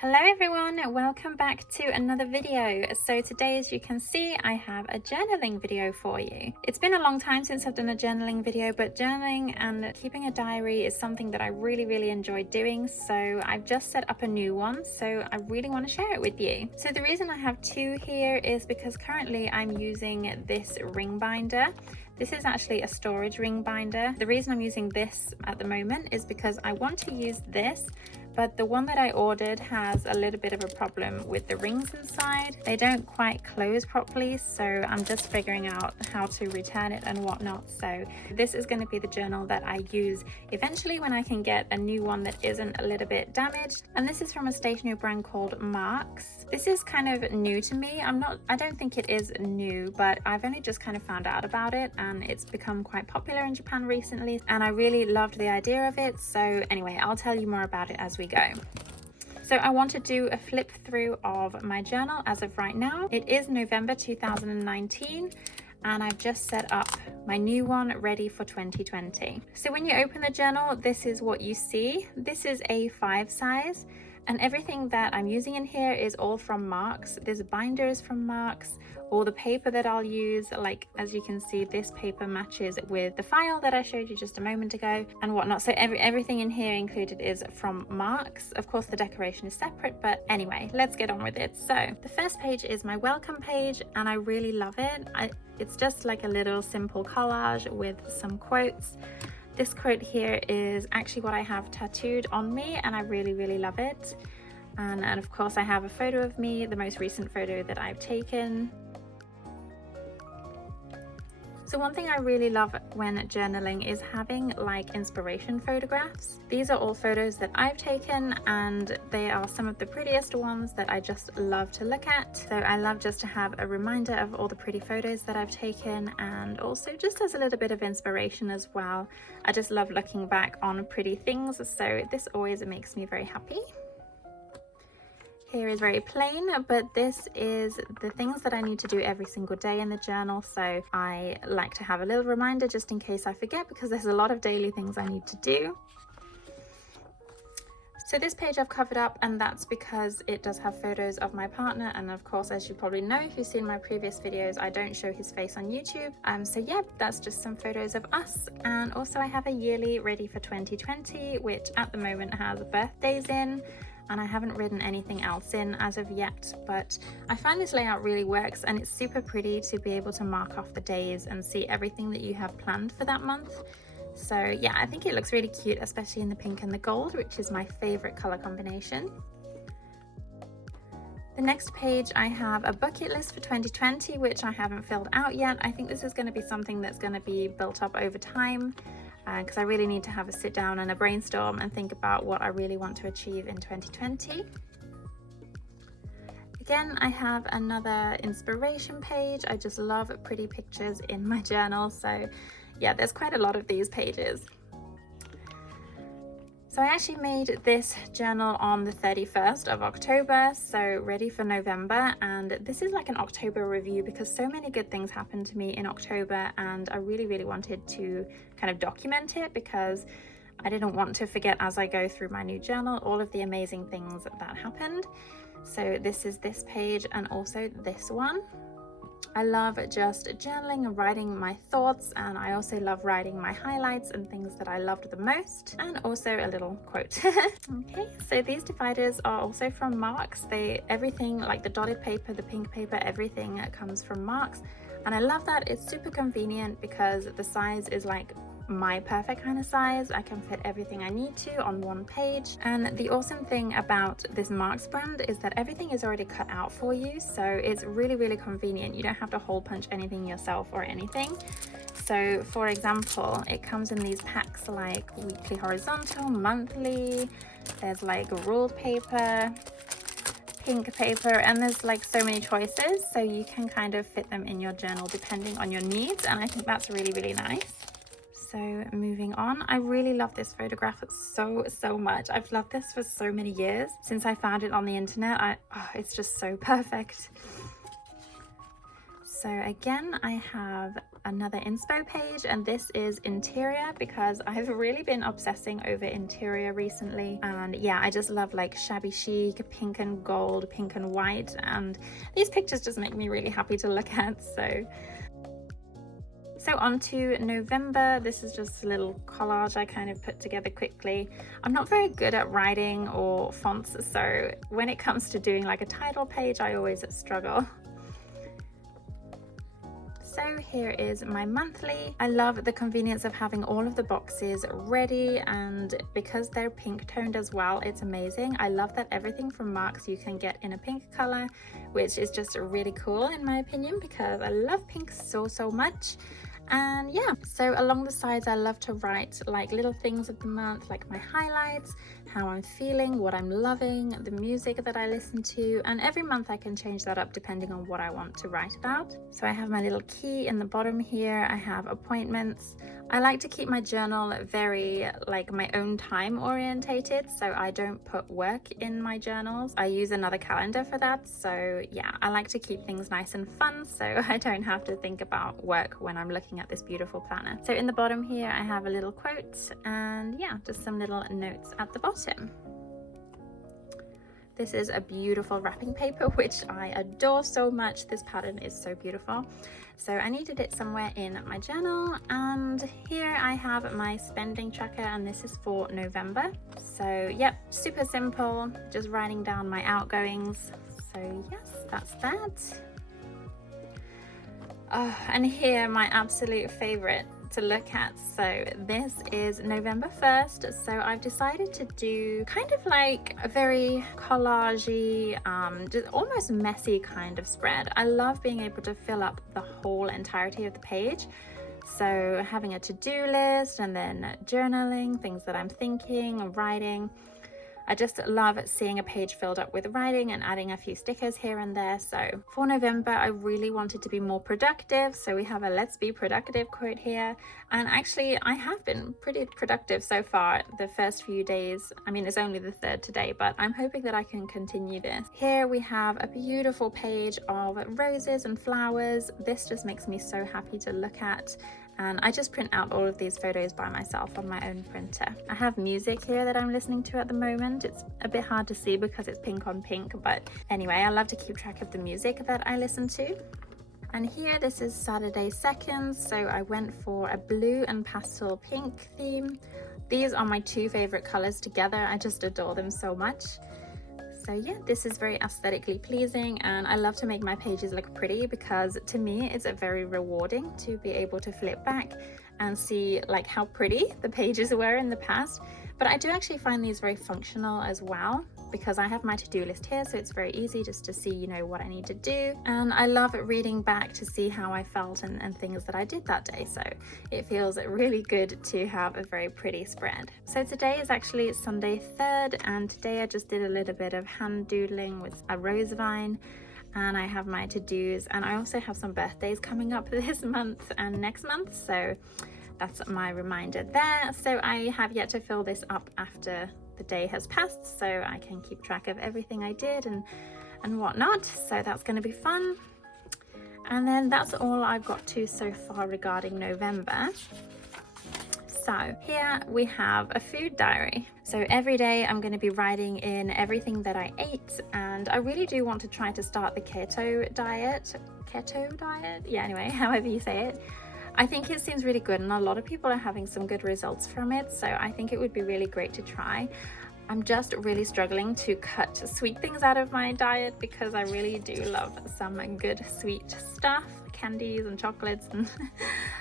Hello everyone, welcome back to another video. So today, as you can see, I have a journaling video for you. It's been a long time since I've done a journaling video, but journaling and keeping a diary is something that I really enjoy doing. So I've just set up a new one, so I really want to share it with you. So the reason I have two here is because currently I'm using this ring binder. This is actually a storage ring binder. The reason I'm using this at the moment is because I want to use this, but the one that I ordered has a little bit of a problem with the rings inside. They don't quite close properly, so I'm just figuring out how to return it and whatnot. So this is going to be the journal that I use eventually when I can get a new one that isn't a little bit damaged. And this is from a stationery brand called Marks. This is kind of new to me. I don't think it is new, but I've only just kind of found out about it, and it's become quite popular in Japan recently, and I really loved the idea of it. So anyway, I'll tell you more about it as we go. So I want to do a flip through of my journal as of right now. It is November 2019 and I've just set up my new one ready for 2020. So when you open the journal, this is what you see. This is A5 size, and everything that I'm using in here is all from Marks. This binder is from Marks. All the paper that I'll use, like as you can see, this paper matches with the file that I showed you just a moment ago and whatnot. So everything in here included is from Marks. Of course, the decoration is separate, but anyway, let's get on with it. So the first page is my welcome page, and I really love it. It's just like a little simple collage with some quotes. This quote here is actually what I have tattooed on me, and I really love it. And of course I have a photo of me, the most recent photo that I've taken. So one thing I really love when journaling is having like inspiration photographs. These are all photos that I've taken, and they are some of the prettiest ones that I just love to look at. So I love just to have a reminder of all the pretty photos that I've taken, and also just as a little bit of inspiration as well. I just love looking back on pretty things, so this always makes me very happy. Here is very plain, but this is the things that I need to do every single day in the journal. So I like to have a little reminder just in case I forget, because there's a lot of daily things I need to do. So this page I've covered up, and that's because it does have photos of my partner. And of course, as you probably know, if you've seen my previous videos, I don't show his face on YouTube. So yeah, that's just some photos of us. And also I have a yearly ready for 2020, which at the moment has birthdays in. And I haven't written anything else in as of yet, but I find this layout really works, and it's super pretty to be able to mark off the days and see everything that you have planned for that month. So yeah, I think it looks really cute, especially in the pink and the gold, which is my favorite color combination. The next page, I have a bucket list for 2020, which I haven't filled out yet. I think this is going to be something that's going to be built up over time, because I really need to have a sit down and a brainstorm and think about what I really want to achieve in 2020. Again, I have another inspiration page. I just love pretty pictures in my journal, so yeah, there's quite a lot of these pages. So I actually made this journal on the 31st of October, so ready for November, and this is like an October review because so many good things happened to me in October, and I really wanted to kind of document it because I didn't want to forget as I go through my new journal all of the amazing things that happened. So this is this page, and also this one. I love just journaling and writing my thoughts, and I also love writing my highlights and things that I loved the most, and also a little quote. Okay, so these dividers are also from Marks. Everything like the dotted paper, the pink paper, everything comes from Marks, and I love that. It's super convenient because the size is like my perfect kind of size. I can fit everything I need to on one page. And the awesome thing about this Marks brand is that everything is already cut out for you, so it's really convenient. You don't have to hole punch anything yourself or anything. So for example, it comes in these packs like weekly horizontal, monthly, there's like ruled paper, pink paper, and there's like so many choices, so you can kind of fit them in your journal depending on your needs, and I think that's really nice. So moving on, I really love this photograph so much. I've loved this for so many years. Since I found it on the internet, it's just so perfect. So again, I have another inspo page, and this is interior because I've really been obsessing over interior recently. And yeah, I just love like shabby chic, pink and gold, pink and white, and these pictures just make me really happy to look at. So on to November. This is just a little collage I kind of put together quickly. I'm not very good at writing or fonts, so when it comes to doing like a title page, I always struggle. So here is my monthly. I love the convenience of having all of the boxes ready, and because they're pink toned as well, it's amazing. I love that everything from Marks you can get in a pink color, which is just really cool in my opinion because I love pink so much. And yeah, so along the sides I love to write like little things of the month, like my highlights, how I'm feeling, what I'm loving, the music that I listen to, and every month I can change that up depending on what I want to write about. So I have my little key in the bottom here. I have appointments. I like to keep my journal very like my own time orientated, so I don't put work in my journals. I use another calendar for that. So yeah, I like to keep things nice and fun so I don't have to think about work when I'm looking at this beautiful planner. So in the bottom here I have a little quote, and yeah, just some little notes at the bottom. This is a beautiful wrapping paper which I adore so much. This pattern is so beautiful. So I needed it somewhere in my journal, and here I have my spending tracker, and this is for November. So yep, super simple, just writing down my outgoings. So yes, that's that. Oh, and here my absolute favorite to look at. So this is November 1st. So I've decided to do kind of like a very collagey, just almost messy kind of spread. I love being able to fill up the whole entirety of the page. So having a to-do list and then journaling, things that I'm thinking and writing. I just love seeing a page filled up with writing and adding a few stickers here and there. So for November, I really wanted to be more productive. So we have a let's be productive quote here. And actually, I have been pretty productive so far the first few days. I mean, it's only the 3rd today, but I'm hoping that I can continue this. Here we have a beautiful page of roses and flowers. This just makes me so happy to look at. And I just print out all of these photos by myself on my own printer. I have music here that I'm listening to at the moment. It's a bit hard to see because it's pink on pink, but anyway, I love to keep track of the music that I listen to. And here, this is Saturday 2nd, so I went for a blue and pastel pink theme. These are my two favorite colors together. I just adore them so much. So yeah, this is very aesthetically pleasing, and I love to make my pages look pretty because to me it's very rewarding to be able to flip back and see like how pretty the pages were in the past. But I do actually find these very functional as well because I have my to-do list here, so it's very easy just to see, you know, what I need to do. And I love reading back to see how I felt and things that I did that day. So it feels really good to have a very pretty spread. So today is actually Sunday 3rd, and today I just did a little bit of hand doodling with a rose vine. And I have my to-dos, and I also have some birthdays coming up this month and next month, so that's my reminder there. So I have yet to fill this up after the day has passed, so I can keep track of everything I did and whatnot. So that's going to be fun. And then that's all I've got to so far regarding November. So here we have a food diary. So every day I'm going to be writing in everything that I ate, and I really do want to try to start the keto diet. Yeah, anyway, however you say it. I think it seems really good, and a lot of people are having some good results from it, so I think it would be really great to try. I'm just really struggling to cut sweet things out of my diet because I really do love some good sweet stuff, candies and chocolates, and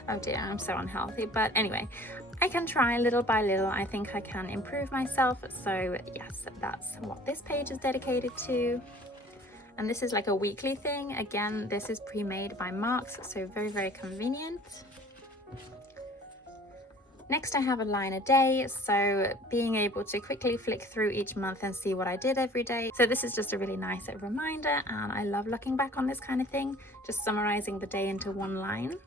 oh dear, I'm so unhealthy. But anyway, I can try little by little. I think I can improve myself. So yes, that's what this page is dedicated to. And this is like a weekly thing. Again, this is pre-made by Marks, so very convenient. Next, I have a line a day, so being able to quickly flick through each month and see what I did every day. So this is just a really nice reminder, and I love looking back on this kind of thing, just summarizing the day into one line.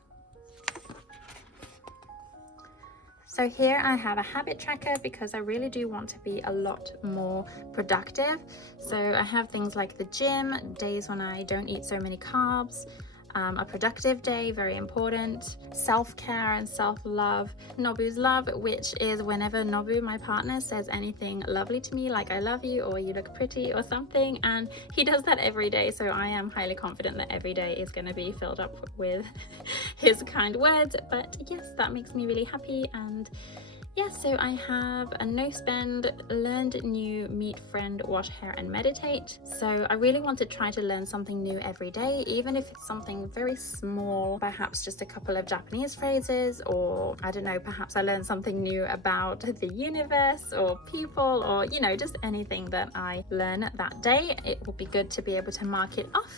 So here I have a habit tracker because I really do want to be a lot more productive. So I have things like the gym, days when I don't eat so many carbs, a productive day, very important, self-care and self-love, Nobu's love, which is whenever Nobu, my partner, says anything lovely to me, like I love you or you look pretty or something, and he does that every day, so I am highly confident that every day is going to be filled up with his kind words. But yes, that makes me really happy. And yeah, so I have a no spend, learned new, meet friend, wash hair and meditate. So I really want to try to learn something new every day, even if it's something very small, perhaps just a couple of Japanese phrases, or I don't know, perhaps I learn something new about the universe or people, or you know, just anything that I learn that day. It will be good to be able to mark it off.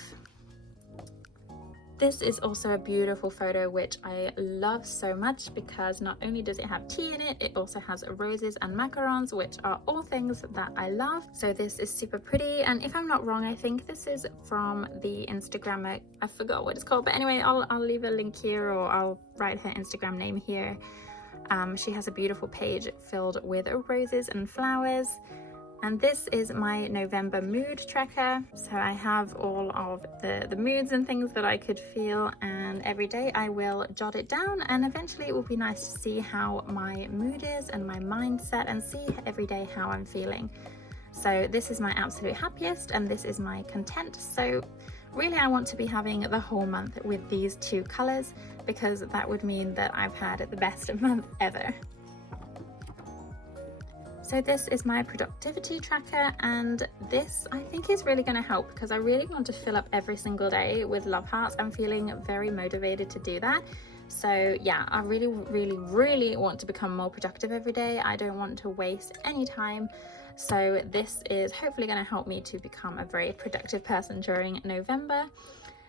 This is also a beautiful photo which I love so much, because not only does it have tea in it, it also has roses and macarons, which are all things that I love. So this is super pretty, and if I'm not wrong, I think this is from the Instagrammer, I forgot what it's called, but anyway, I'll leave a link here, or I'll write her Instagram name here. She has a beautiful page filled with roses and flowers. And this is my November mood tracker. So I have all of the moods and things that I could feel, and every day I will jot it down, and eventually it will be nice to see how my mood is and my mindset, and see every day how I'm feeling. So this is my absolute happiest, and this is my content. So really I want to be having the whole month with these two colors, because that would mean that I've had the best month ever. So this is my productivity tracker, and this I think is really going to help, because I really want to fill up every single day with love hearts. I'm feeling very motivated to do that. So yeah, I really want to become more productive every day. I don't want to waste any time. So this is hopefully going to help me to become a very productive person during November.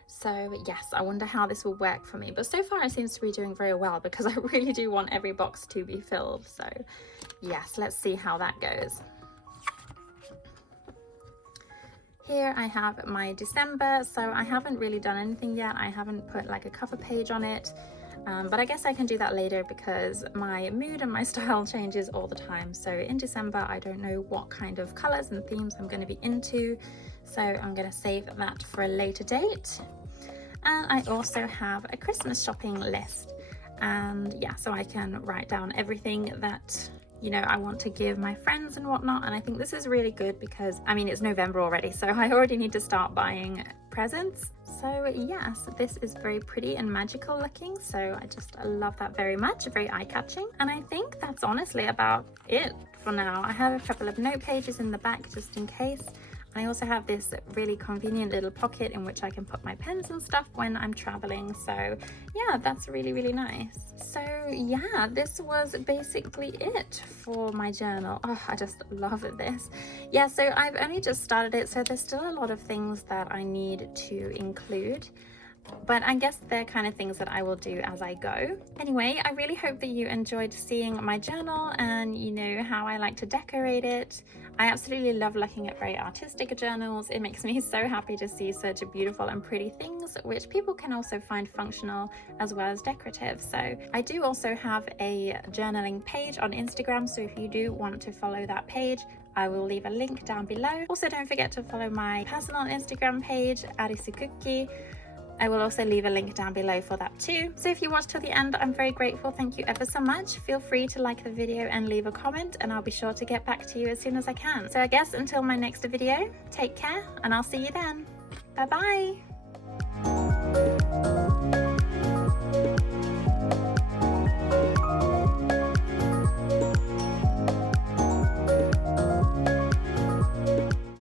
So yes, I wonder how this will work for me, but so far it seems to be doing very well, because I really do want every box to be filled. So yes, let's see how that goes. Here I have my December. So I haven't really done anything yet. I haven't put like a cover page on it, but I guess I can do that later, because my mood and my style changes all the time. So in December, I don't know what kind of colors and themes I'm going to be into, so I'm going to save that for a later date. And I also have a Christmas shopping list, and yeah, so I can write down everything that, you know, I want to give my friends and whatnot. And I think this is really good, because I mean, it's November already, so I already need to start buying presents. So yes, this is very pretty and magical looking, so I just love that very much, very eye-catching. And I think that's honestly about it for now. I have a couple of note pages in the back just in case. I also have this really convenient little pocket in which I can put my pens and stuff when I'm traveling. So yeah, that's really nice. So yeah, this was basically it for my journal. Oh, I just love this. Yeah, so I've only just started it, so there's still a lot of things that I need to include, but I guess they're kind of things that I will do as I go. Anyway, I really hope that you enjoyed seeing my journal, and you know how I like to decorate it. I absolutely love looking at very artistic journals. It makes me so happy to see such beautiful and pretty things, which people can also find functional as well as decorative. So I do also have a journaling page on Instagram, so if you do want to follow that page, I will leave a link down below. Also, don't forget to follow my personal Instagram page, arisucookie. I will also leave a link down below for that too. So if you watched till the end, I'm very grateful. Thank you ever so much. Feel free to like the video and leave a comment, and I'll be sure to get back to you as soon as I can. So I guess until my next video, take care, and I'll see you then. Bye bye.